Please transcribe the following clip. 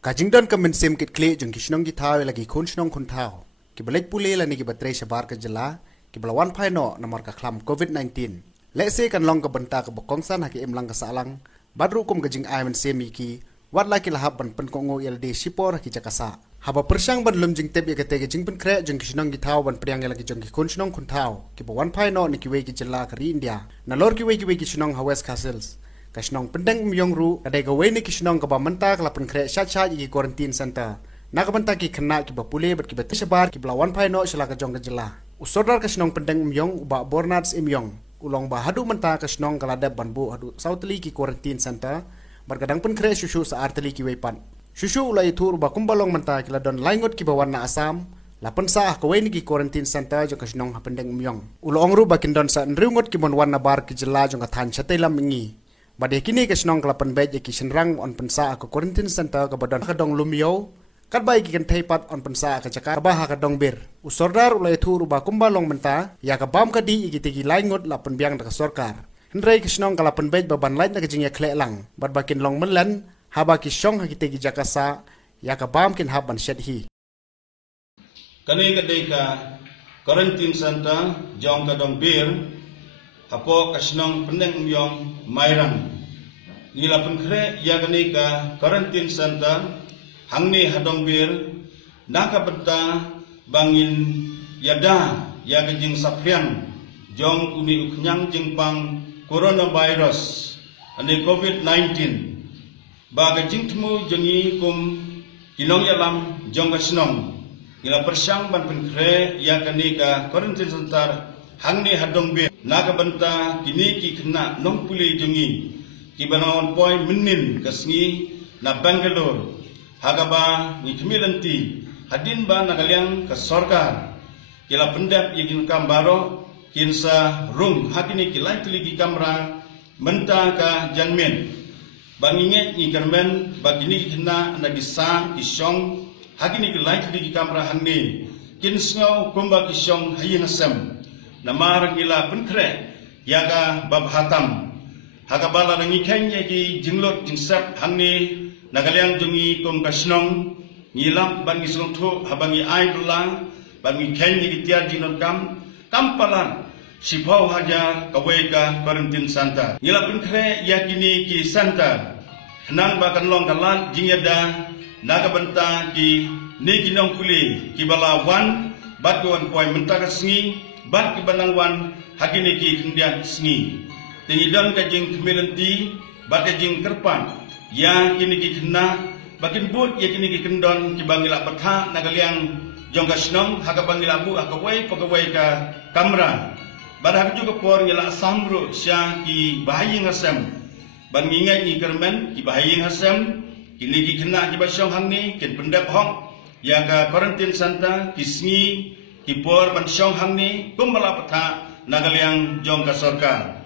Kajingdon kamen sem kit kle jeng kishnong ki thaw lagi khon shnong khon thaw ki balek pule la ni ki batre shabar ka jala ki balawan phai no namar ka khlam covid-19 le se kan long ka banta ka bokong san ha ki em lang ka salang badru kum ka jing ai men sem ki wat la ki lahab ban pen ko ngo ld shipor ki jakasa haba persyang ban lum jing tep ya ka te jing pen kre jeng kishnong ki thaw ban priang lagi jeng ki khon shnong khon thaw ki bawan phai no ni ki we ki jala ka ri india na lor ki we ki shnong ha west castles Kashnong pendeng myong ru kadai gawe ni kishnong ka bamanta kala penkre sha yi quarantine center na ka banta ki khna ki bapule bat ki bat shabar ki blawan phai no shala ka jong ka jela usodar kashnong pendeng myong ba bornats imyong ulong ba hadu manta kashnong kala dab banbu hadu sautli ki quarantine center barkadang penkre shushu sa artli ki wepan shushu ulai thur ba kumbalong manta ki ladon laingot ki bawan na asam lapan sa ka we ni ki quarantine center jo kashnong ha pendeng myong ulong ru ba kindon sa nriungot ki mon wan na bar ki jela jong ka than chatelam ngi Badai kini ke senong kelapan baik ki senrang on pensa ke quarantine center ke badan kadong lumio kat baik ki kan thaipat on pensa ke cakar bah ka dong bir usordar ulai thu ruba kumbalong menta ya ka bam ka di ki tigi laingot lapan biang da sorkar hendrai ke senong kelapan baik baban lain da jing ya khle lang bad bakin long menlan haba ki shong ha ki tigi jakasa ya ka bam kin haban shed hi kani ka dei ka quarantine center jong ka dong bir apo kasnong peneng myong mairang ngila penkre ya gani ka quarantine center hangni hadong bir naka benta bangin yada ya gajing saprian jong uni uknyang jingpang coronavirus ani covid-19 ba gajing temu jengi kum kinong yalam jong kasnong ngila persyang ban penkre ya gani ka quarantine center hangni hadong bir naga banta kini ki kena nong puli jongi ki banawan poi menin kasngi na Bangalore hagaba ni kemilanti hadin ba nagaliang ka sarkar kila pendap yakin kambaro kinsa rum hakini kilai teligi kamera menta ka janmen banginget ni kermen bagini kena nagisa isong hakini kilai teligi kamera hangni kinsngau kumba kisong hayin asam namar gila penkre yaga babhatam hagabala rangi kenya ki jinglot jingsap hangni nagaliang jungi kum kasnong ngilam ban gisong thu habangi aidulang bangi kenya ki tiar jinot kampalan sipau haja kaweka quarantine center ngila penkre yakini ki center henang bakan long kalan jingyada nagabanta ki neginong kuli ki balawan batwan poi mentakasngi bat ki banangwan hakini ki kendian sngi tingidon ka jing kemilanti bat ka jing kerpan ya kini ki kena bakin but ya kini ki kendon ki bangila patha nagaliang jongka snong haka bangila bu akawai pagawai ka kamera bat hak juga por ngila samro sya ki bahaying hasam ban ngingai ni kermen ki bahaying hasam kini ki kena ki basyong hangni ken pendap hong ya ka quarantine center ki sngi Kipor ban syong hangni kumbala patha nagaliang jong ka sarkar